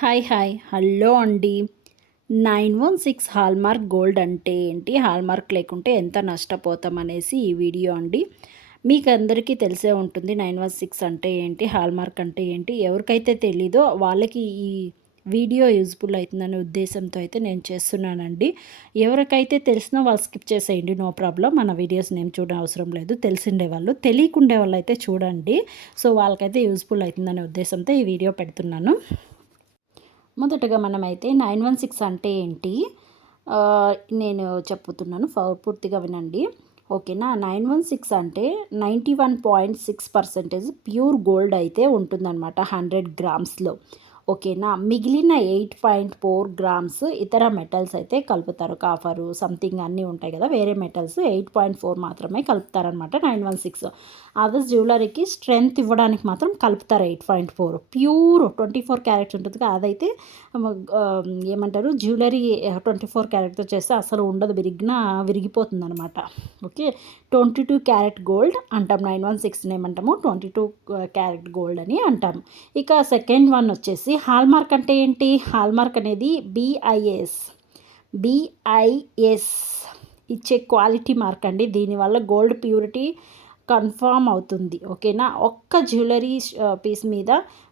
Hi hi. Hello అండి. Nine one six hallmark gold అంటే ఏంటి? హాల్మార్క్ లేకుంటే ఎంత నష్టపోతాం అనేసి ఈ వీడియో అండి. మీకు అందరికీ తెలిసే ఉంటుంది నైన్ వన్ సిక్స్ అంటే ఏంటి? హాల్మార్క్ అంటే ఏంటి? ఎవరికైతే తెలీదో వాళ్ళకి ఈ వీడియో యూజ్ఫుల్ అవుతుందనే ఉద్దేశంతో అయితే నేను చేస్తున్నానండి. ఎవరికైతే తెలిసినా వాళ్ళు స్కిప్ చేసేయండి నో ప్రాబ్లం. మన వీడియోస్ నేను చూడడం అవసరం లేదు. తెలిసిండే వాళ్ళు తెలియకుండే వాళ్ళు అయితే చూడండి. సో వాళ్ళకైతే యూజ్ఫుల్ అవుతుందనే ఉద్దేశంతో ఈ వీడియో పెడుతున్నాను. మొదటగా మనమైతే నైన్ వన్ సిక్స్ అంటే ఏంటి? నేను చెప్పుతున్నాను పూర్తిగా వినండి. ఓకేనా? నైన్ వన్ సిక్స్ అంటే ninety one point six percentage pure gold అయితే ఉంటుందన్నమాట హండ్రెడ్ గ్రామ్స్లో. ఓకేనా? మిగిలిన ఎయిట్ పాయింట్ ఫోర్ గ్రామ్స్ ఇతర మెటల్స్ అయితే కలుపుతారు. కాఫరు సంథింగ్ అన్నీ ఉంటాయి కదా వేరే మెటల్స్ ఎయిట్ పాయింట్ ఫోర్ మాత్రమే కలుపుతారనమాట నైన్ వన్ సిక్స్. అదర్స్ జ్యువెలరీకి స్ట్రెంగ్త్ ఇవ్వడానికి మాత్రం కలుపుతారు eight point four. Pure twenty four carats ఉంటుంది అదైతే ఏమంటారు జ్యువెలరీ ట్వంటీ ఫోర్ క్యారెట్తో చేస్తే అసలు ఉండదు విరిగిన విరిగిపోతుంది అనమాట okay? Twenty two carat gold అంటాం నైన్ వన్ సిక్స్ ఏమంటాము ట్వంటీ టూ క్యారెట్ గోల్డ్ అని అంటాము ఇక సెకండ్ వన్ వచ్చేసి హాల్మార్క్ అంటే ఏంటి? హాల్మార్క్ అనేది బిఐఎస్ బిఐఎస్ ఇచ్చే క్వాలిటీ మార్క్ అండి. దీనివల్ల గోల్డ్ ప్యూరిటీ కన్ఫామ్ అవుతుంది. ఓకేనా ఒక్క జ్యువెలరీ పీస్ మీద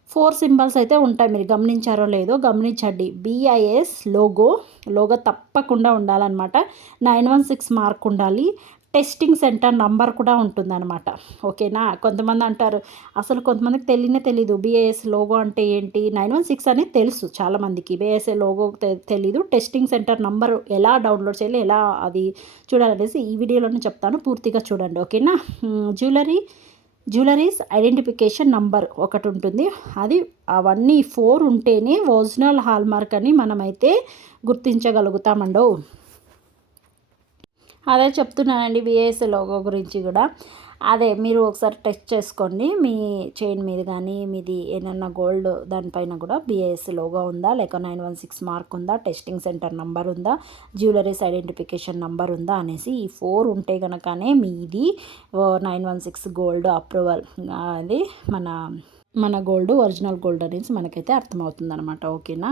ఫోర్ సింబల్స్ అయితే ఉంటాయి. మీరు గమనించారో లేదో గమనించండి. బిఐఎస్ లోగో లోగో తప్పకుండా ఉండాలన్నమాట. నైన్ వన్ సిక్స్ మార్క్ ఉండాలి. టెస్టింగ్ సెంటర్ నంబర్ కూడా ఉంటుందన్నమాట. ఓకేనా? కొంతమంది అంటారు అసలు కొంతమందికి తెలియనే తెలీదు. బీఏఎస్ లోగో అంటే ఏంటి? నైన్ వన్ సిక్స్ అనేది తెలుసు చాలామందికి బీఏఎస్ఏ లోగో తెలీదు. టెస్టింగ్ సెంటర్ నంబర్ ఎలా డౌన్లోడ్ చేయాలి ఎలా అది చూడాలనేసి ఈ వీడియోలోనే చెప్తాను. పూర్తిగా చూడండి. ఓకేనా? జ్యువెలరీ జ్యువెలరీస్ ఐడెంటిఫికేషన్ నంబర్ ఒకటి ఉంటుంది. అది అవన్నీ ఫోర్ ఉంటేనే ఒరిజినల్ హాల్మార్క్ అని మనమైతే గుర్తించగలుగుతామండో. అదే చెప్తున్నానండి విఏఎస్ లోగో గురించి కూడా. అదే మీరు ఒకసారి టెస్ట్ చేసుకోండి. మీ చైన్ మీద కానీ మీది ఏమన్నా గోల్డ్ దానిపైన కూడా బిఏఎస్ లోగో ఉందా? లేక నైన్ వన్ సిక్స్ మార్క్ ఉందా? టెస్టింగ్ సెంటర్ నంబర్ ఉందా? జ్యువెలరీస్ ఐడెంటిఫికేషన్ నంబర్ ఉందా? అనేసి ఈ ఫోర్ ఉంటే కనుకనే మీది nine one six gold approval అది మన మన గోల్డ్ ఒరిజినల్ గోల్డ్ అనేసి మనకైతే అర్థమవుతుంది అనమాట ఓకేనా?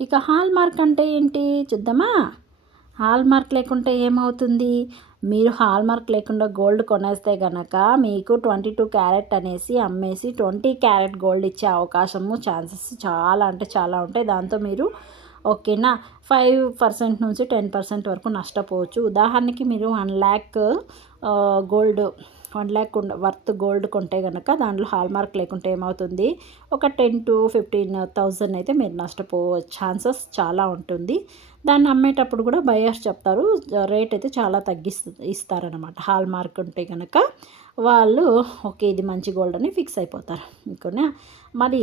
ఇక హాల్ మార్క్ అంటే ఏంటి? చూద్దామా? హాల్ మార్క్ లేకుంటే ఏమవుతుంది? మీరు హాల్ మార్క్ లేకుండా గోల్డ్ కొనేస్తే కనుక మీకు ట్వంటీ టూ క్యారెట్ అనేసి అమ్మేసి ట్వంటీ క్యారెట్ గోల్డ్ ఇచ్చే అవకాశము ఛాన్సెస్ చాలా అంటే చాలా ఉంటాయి. దాంతో మీరు ఓకేనా? ఫైవ్ పర్సెంట్ నుంచి టెన్ పర్సెంట్ వరకు నష్టపోవచ్చు. ఉదాహరణకి మీరు one lakh gold one lakh worth gold కొంటే కనుక దాంట్లో హాల్ మార్క్ లేకుంటే ఏమవుతుంది? ఒక టెన్ టు ఫిఫ్టీన్ థౌజండ్ అయితే మీరు నష్టపోయే ఛాన్సెస్ చాలా ఉంటుంది. దాన్ని అమ్మేటప్పుడు కూడా బయర్స్ చెప్తారు. రేట్ అయితే చాలా తగ్గిస్తు ఇస్తారనమాట హాల్ మార్క్ ఉంటే కనుక వాళ్ళు ఓకే ఇది మంచి గోల్డ్ అని ఫిక్స్ అయిపోతారు. ఇంకొన? మరి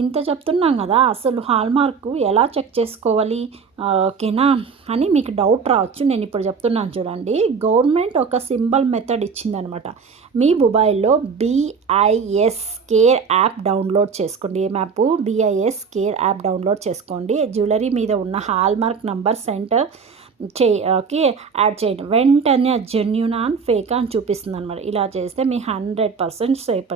ఇంత చెప్తున్నాం కదా అసలు హాల్మార్క్ ఎలా చెక్ చేసుకోవాలి? ఓకేనా? అని మీకు డౌట్ రావచ్చు నేను ఇప్పుడు చెప్తున్నాను చూడండి. గవర్నమెంట్ ఒక సింబల్ మెథడ్ ఇచ్చిందనమాట. మీ మొబైల్లో బీఐఎస్ కేర్ యాప్ డౌన్లోడ్ చేసుకోండి. ఏం app BIS care app download చేసుకోండి. జ్యువెలరీ మీద ఉన్న హాల్మార్క్ నంబర్ సెంటర్ చే ఓకే యాడ్ చేయండి. వెంటనే జెన్యున్ ఆన్ ఫేక్ అని చూపిస్తుంది అనమాట ఇలా చేస్తే మీ హండ్రెడ్ పర్సెంట్ సేఫ్